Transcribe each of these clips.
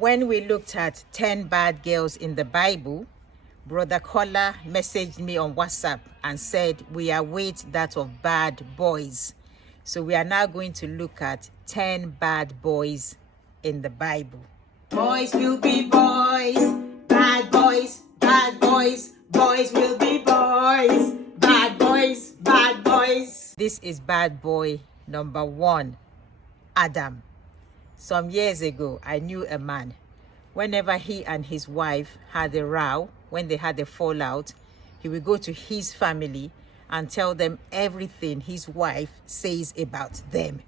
When we looked at 10 bad girls in the Bible, Brother Kola messaged me on WhatsApp and said we await that of bad boys. So we are now going to look at 10 bad boys in the Bible. Boys will be boys, bad boys, bad boys. Boys will be boys, bad boys, bad boys. This is bad boy number 1, Adam. Some years ago, I knew a man. Whenever he and his wife had a row, when they had a fallout, he would go to his family and tell them everything his wife says about them.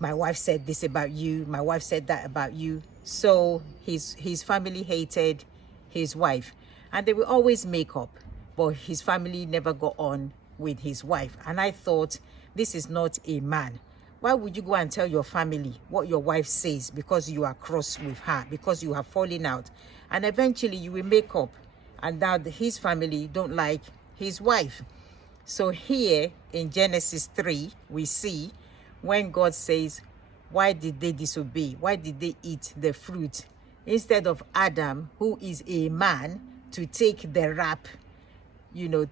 My wife said this about you. My wife said that about you. So his family hated his wife. And they would always make up. But his family never got on with his wife. And I thought, this is not a man. Why would you go and tell your family what your wife says because you are cross with her, because you have fallen out? And eventually you will make up. And now his family don't like his wife. So here in Genesis 3, we see when God says, why did they disobey? Why did they eat the fruit? Instead of Adam, who is a man, to take the rap,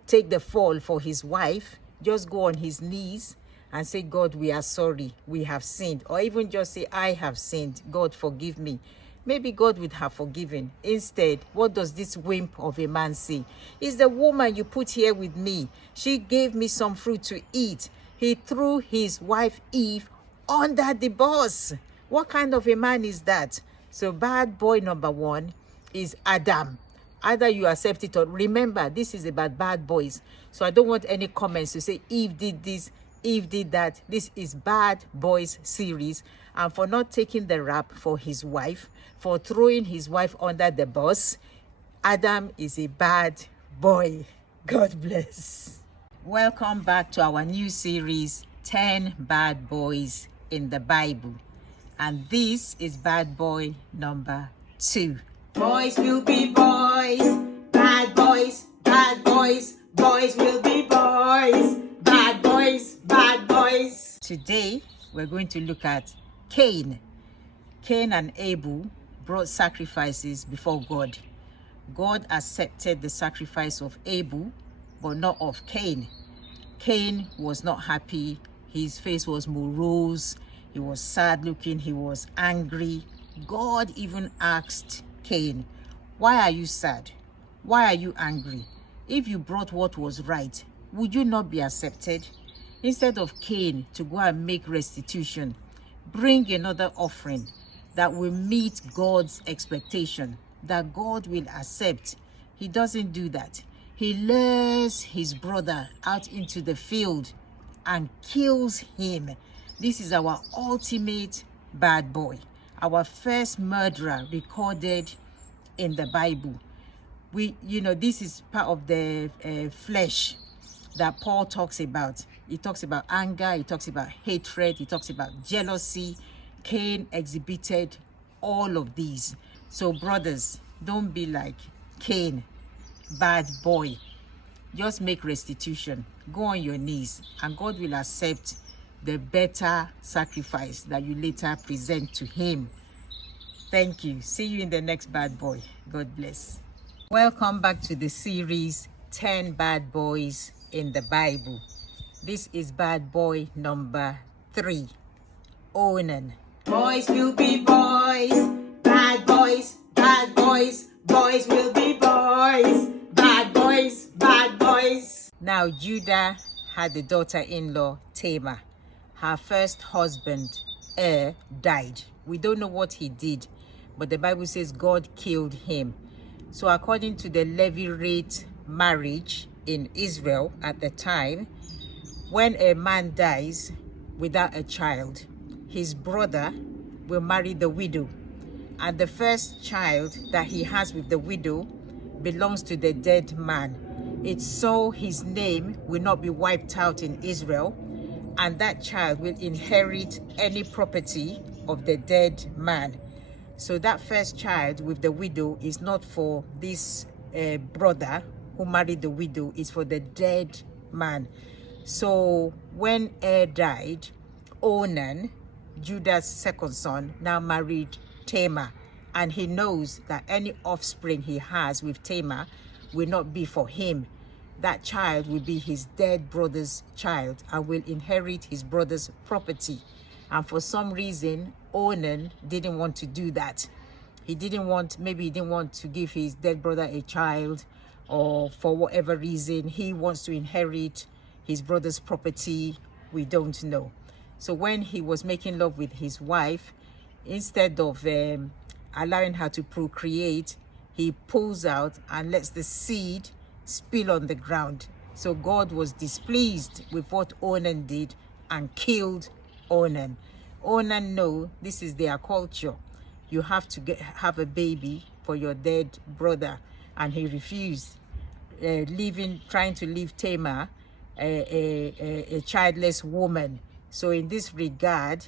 take the fall for his wife, just go on his knees and say, God, we are sorry, we have sinned. Or even just say, I have sinned, God, forgive me. Maybe God would have forgiven. Instead, what does this wimp of a man say? It's the woman you put here with me. She gave me some fruit to eat. He threw his wife Eve under the bus. What kind of a man is that? So bad boy number 1 is Adam. Either you accept it or remember, this is about bad boys. So I don't want any comments to say Eve did this, Eve did that. This is Bad Boys series. And for not taking the rap for his wife, for throwing his wife under the bus, Adam is a bad boy. God bless. Welcome back to our new series, 10 Bad Boys in the Bible. And this is bad boy number 2. Boys will be boys, bad boys, bad boys. Boys will be boys, bad boys, bad boys. Today, we're going to look at Cain. Cain and Abel brought sacrifices before God. God accepted the sacrifice of Abel, but not of Cain. Cain was not happy. His face was morose. He was sad looking. He was angry. God even asked Cain, why are you sad? Why are you angry? If you brought what was right, would you not be accepted? Instead of Cain to go and make restitution, bring another offering that will meet God's expectation, that God will accept. He doesn't do that. He lures his brother out into the field and kills him. This is our ultimate bad boy, our first murderer recorded in the Bible. This is part of the flesh that Paul talks about. He talks about anger, he talks about hatred, he talks about jealousy. Cain exhibited all of these. So brothers, don't be like Cain, bad boy. Just make restitution. Go on your knees and God will accept the better sacrifice that you later present to him. Thank you. See you in the next bad boy. God bless. Welcome back to the series 10 Bad Boys in the Bible. This is bad boy number 3, Onan. Boys will be boys, bad boys, bad boys. Boys will be boys, bad boys, bad boys. Now Judah had a daughter-in-law, Tamar. Her first husband, died. We don't know what he did, but the Bible says God killed him. So according to the Levirate marriage in Israel at the time, when a man dies without a child, his brother will marry the widow. And the first child that he has with the widow belongs to the dead man. It's so his name will not be wiped out in Israel, and that child will inherit any property of the dead man. So that first child with the widow is not for this brother who married the widow, it's for the dead man. So when died, Onan, Judah's second son, now married Tamar, and he knows that any offspring he has with Tamar will not be for him. That child will be his dead brother's child and will inherit his brother's property. And for some reason, Onan didn't want to do that. Maybe he didn't want to give his dead brother a child, or for whatever reason, he wants to inherit his brother's property. We don't know. So when he was making love with his wife, instead of allowing her to procreate, he pulls out and lets the seed spill on the ground. So God was displeased with what Onan did and killed Onan. Onan know this is their culture. You have to have a baby for your dead brother, and he refused, trying to leave Tamar, a childless woman. So in this regard,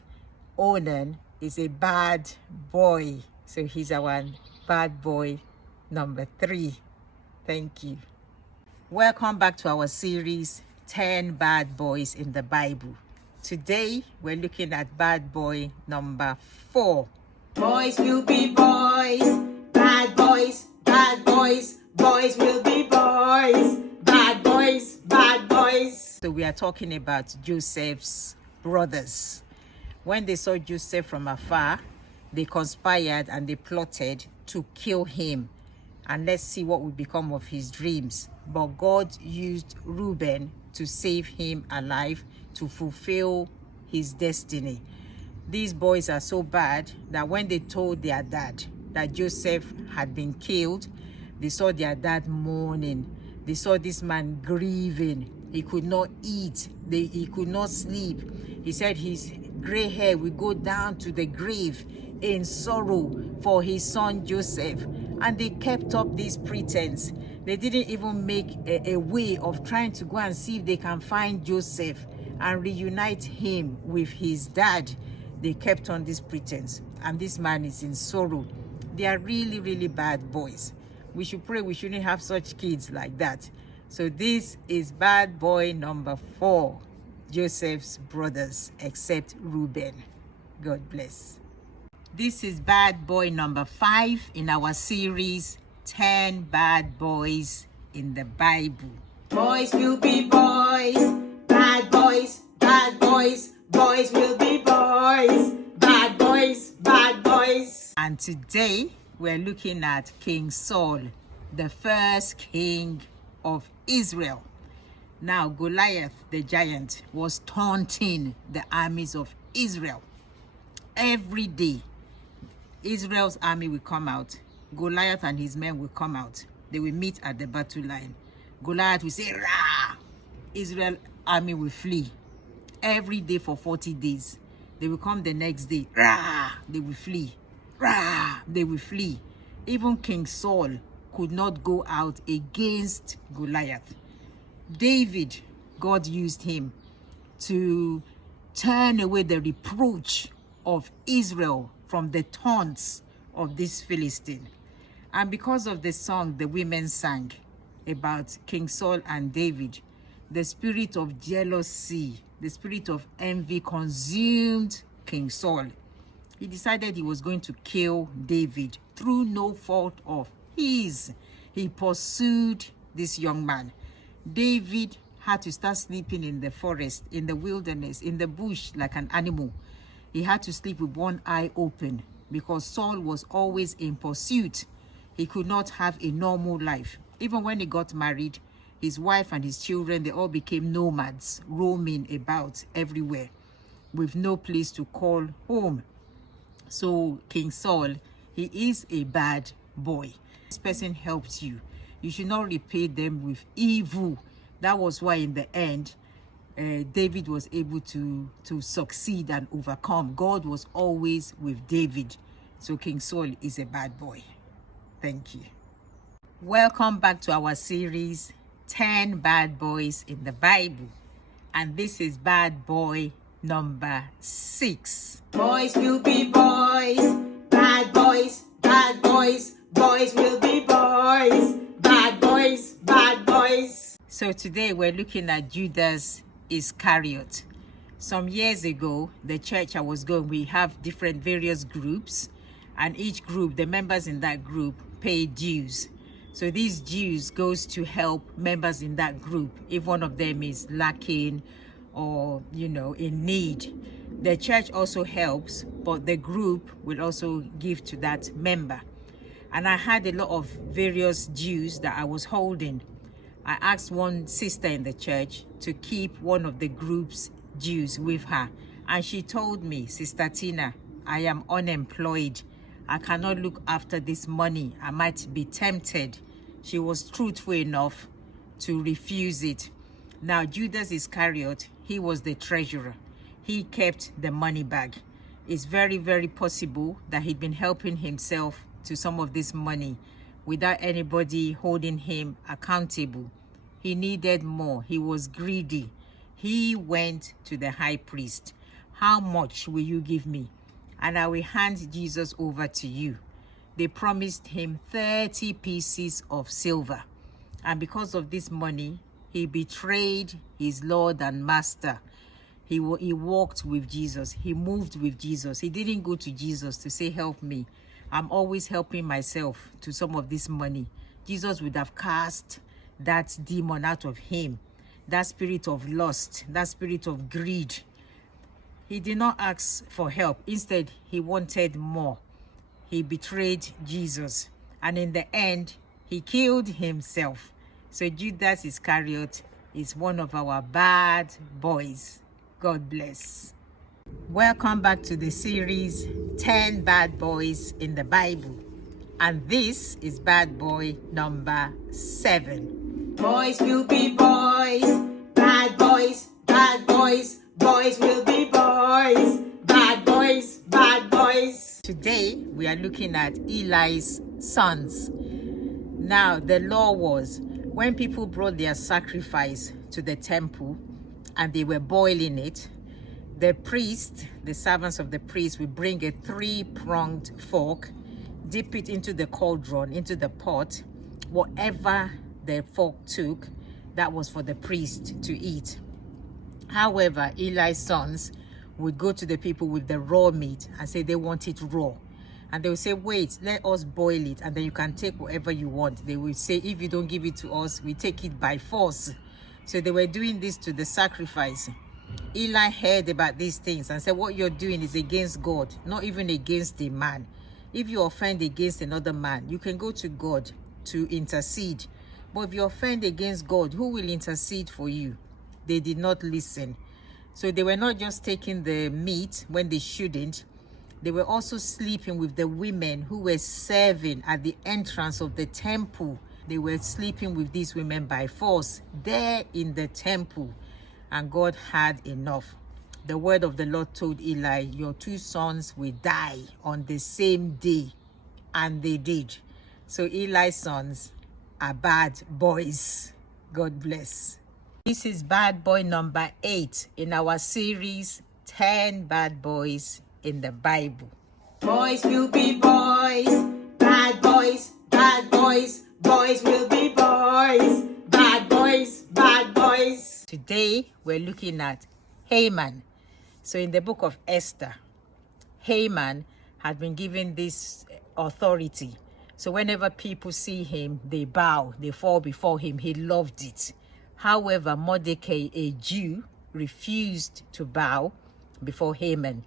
Onan is a bad boy. So he's our bad boy number 3. Thank you. Welcome back to our series 10 Bad Boys in the Bible. Today we're looking at bad boy number 4. Boys will be boys, bad boys, bad boys. Boys will be boys, bad boys, bad boys. So we are talking about Joseph's brothers. When they saw Joseph from afar, they conspired and they plotted to kill him. And let's see what will become of his dreams. But God used Reuben to save him alive, to fulfill his destiny. These boys are so bad that when they told their dad that Joseph had been killed, they saw their dad mourning. They saw this man grieving. He could not eat. He could not sleep. He said his gray hair will go down to the grave in sorrow for his son Joseph. And they kept up this pretense. They didn't even make a way of trying to go and see if they can find Joseph and reunite him with his dad. They kept on this pretense, and this man is in sorrow. They are really, really bad boys. We should pray we shouldn't have such kids like that. So this is bad boy number 4, Joseph's brothers, except Reuben. God bless. This is bad boy number 5 in our series 10 Bad Boys in the Bible. Boys will be boys, bad boys, bad boys. Boys will be boys, bad boys, bad boys. And today we're looking at King Saul, the first king of Israel. Now Goliath the giant was taunting the armies of Israel. Every day Israel's army will come out. Goliath and his men will come out. They will meet at the battle line. Goliath will say, "Rah!" Israel army will flee. Every day for 40 days. They will come the next day. Rah! They will flee. Rah! They will flee. Even King Saul could not go out against Goliath. David, God used him to turn away the reproach of Israel from the taunts of this Philistine. And because of the song the women sang about King Saul and David, the spirit of jealousy, the spirit of envy consumed King Saul. He decided he was going to kill David through no fault of his. He pursued this young man. David had to start sleeping in the forest, in the wilderness, in the bush like an animal. He had to sleep with one eye open because Saul was always in pursuit. He could not have a normal life. Even when he got married, his wife and his children, they all became nomads, roaming about everywhere with no place to call home. So King Saul, he is a bad boy. This person helped you. You should not repay them with evil. That was why in the end, David was able to succeed and overcome. God was always with David. So King Saul is a bad boy. Thank you. Welcome back to our series 10 Bad Boys in the Bible. And this is bad boy number 6. Boys will be boys, bad boys, bad boys. Boys will be boys, bad boys, bad boys. So today we're looking at Judas Iscariot. Some years ago, the church I was going, we have various groups, and each group, the members in that group, pay dues. So these dues goes to help members in that group if one of them is lacking or in need. The church also helps, but the group will also give to that member. And I had a lot of various dues that I was holding. I asked one sister in the church to keep one of the group's dues with her, and she told me, Sister Tina, I am unemployed. I cannot look after this money. I might be tempted. She was truthful enough to refuse it. Now, Judas Iscariot, he was the treasurer. He kept the money bag. It's very, very possible that he'd been helping himself to some of this money without anybody holding him accountable. He needed more. He was greedy. He went to the high priest. How much will you give me? And I will hand Jesus over to you. They promised him 30 pieces of silver. And because of this money, he betrayed his Lord and Master. He walked with Jesus. He moved with Jesus. He didn't go to Jesus to say, help me. I'm always helping myself to some of this money. Jesus would have cast that demon out of him, that spirit of lust, that spirit of greed. He did not ask for help. Instead, he wanted more. He betrayed Jesus. And in the end, he killed himself. So Judas Iscariot is one of our bad boys. God bless. Welcome back to the series 10 Bad Boys in the Bible. And this is bad boy number 7. Boys will be boys. Bad boys, bad boys. Boys will be boys. Bad boys, bad boys. Today we are looking at Eli's sons. Now the law was when people brought their sacrifice to the temple and they were boiling it, the priest, the servants of the priest, will bring a 3-pronged fork, dip it into the cauldron, into the pot. Whatever the fork took, that was for the priest to eat. However, Eli's sons would go to the people with the raw meat and say they want it raw. And they will say, wait, let us boil it, and then you can take whatever you want. They will say, if you don't give it to us, we take it by force. So they were doing this to the sacrifice. Eli heard about these things and said, what you're doing is against God, not even against a man. If you offend against another man, you can go to God to intercede. But if you offend against God, who will intercede for you? They did not listen. So they were not just taking the meat when they shouldn't. They were also sleeping with the women who were serving at the entrance of the temple. They were sleeping with these women by force there in the temple. And God had enough. The word of the Lord told Eli, your 2 sons will die on the same day. And they did. So Eli's sons are bad boys. God bless. This is bad boy number 8 in our series 10 Bad Boys in the Bible. Boys will be boys. Bad boys, bad boys. Boys will be boys. Bad boys, bad boys. Today we're looking at Haman. So in the book of Esther, Haman had been given this authority. So whenever people see him, they bow, they fall before him. He loved it. However, Mordecai, a Jew, refused to bow before Haman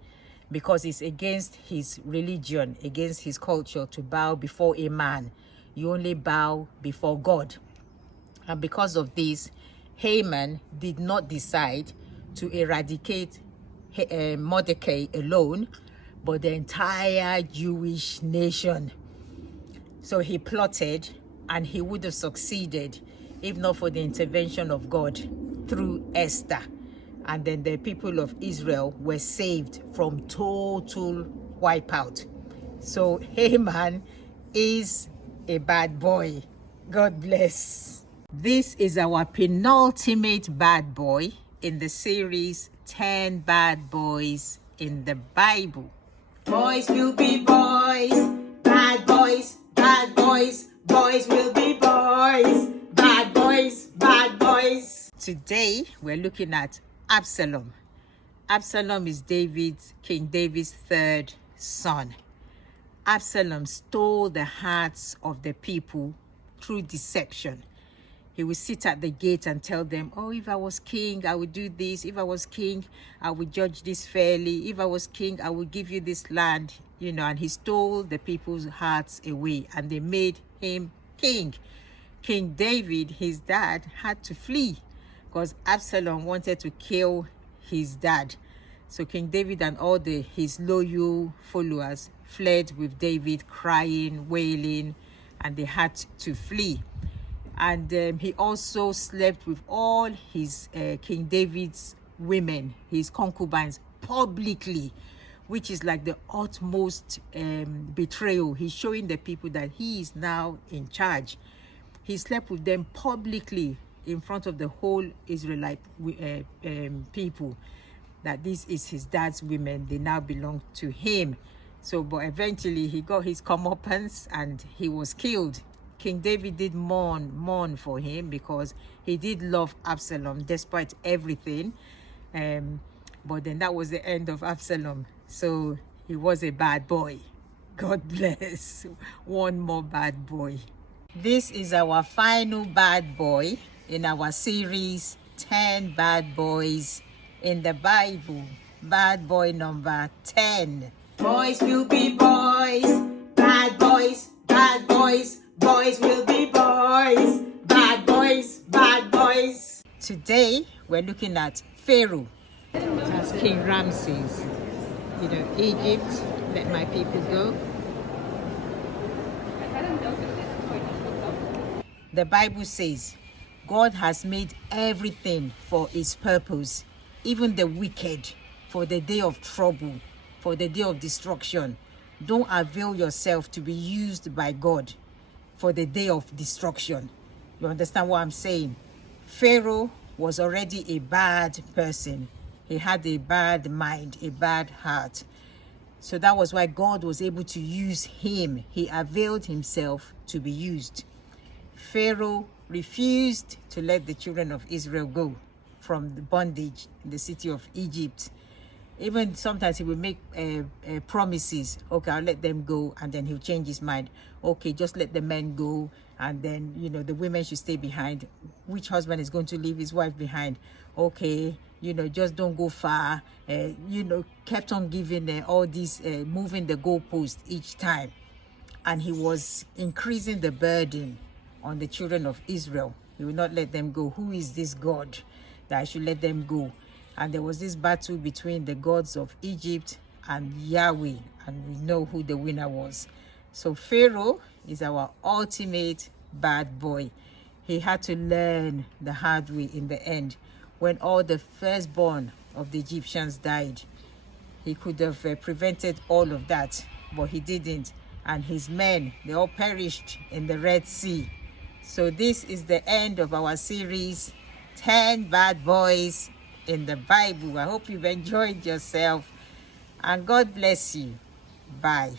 because it's against his religion, against his culture to bow before a man. You only bow before God. And because of this, Haman did not decide to eradicate Mordecai alone, but the entire Jewish nation. So he plotted, and he would have succeeded if not for the intervention of God through Esther. And then the people of Israel were saved from total wipeout. So Haman is a bad boy. God bless. This is our penultimate bad boy in the series 10 Bad Boys in the Bible. Boys will be boys. Bad boys, bad boys. Boys will be boys. Bad boys, bad boys. Today we're looking at Absalom. Absalom is King David's 3rd son. Absalom stole the hearts of the people through deception. He would sit at the gate and tell them, oh, if I was king, I would do this. If I was king, I would judge this fairly. If I was king, I would give you this land, and he stole the people's hearts away, and they made him king. King David, his dad, had to flee because Absalom wanted to kill his dad. So King David and all his loyal followers fled with David, crying, wailing, and they had to flee. And he also slept with all his King David's women, his concubines, publicly, which is like the utmost betrayal. He's showing the people that he is now in charge. He slept with them publicly in front of the whole Israelite people, that this is his dad's women, they now belong to him. So, but eventually he got his comeuppance and he was killed. King David did mourn for him because he did love Absalom despite everything. But then that was the end of Absalom. So he was a bad boy. God bless. One more bad boy. This is our final bad boy in our series 10 Bad Boys in the Bible. Bad boy number 10. Boys will be boys. Bad boys. Bad boys. Boys will be boys. Bad boys. Bad boys. Today we're looking at Pharaoh. As King Ramses. Egypt, let my people go. The Bible says, God has made everything for his purpose, even the wicked, for the day of trouble, for the day of destruction. Don't avail yourself to be used by God for the day of destruction. You understand what I'm saying? Pharaoh was already a bad person. He had a bad mind, a bad heart. So that was why God was able to use him. He availed himself to be used. Pharaoh refused to let the children of Israel go from the bondage in the city of Egypt. Even sometimes he would make promises. Okay, I'll let them go, and then he'll change his mind. Okay, just let the men go, and then the women should stay behind. Which husband is going to leave his wife behind? Okay, just don't go far. Kept on giving all these, moving the goalpost each time, and he was increasing the burden on the children of Israel. He will not let them go. Who is this God that I should let them go? And there was this battle between the gods of Egypt and Yahweh, and we know who the winner was. So Pharaoh is our ultimate bad boy. He had to learn the hard way in the end. When all the firstborn of the Egyptians died, he could have prevented all of that, but he didn't. And his men, they all perished in the Red Sea. So this is the end of our series, 10 Bad Boys in the Bible. I hope you've enjoyed yourself, and God bless you. Bye.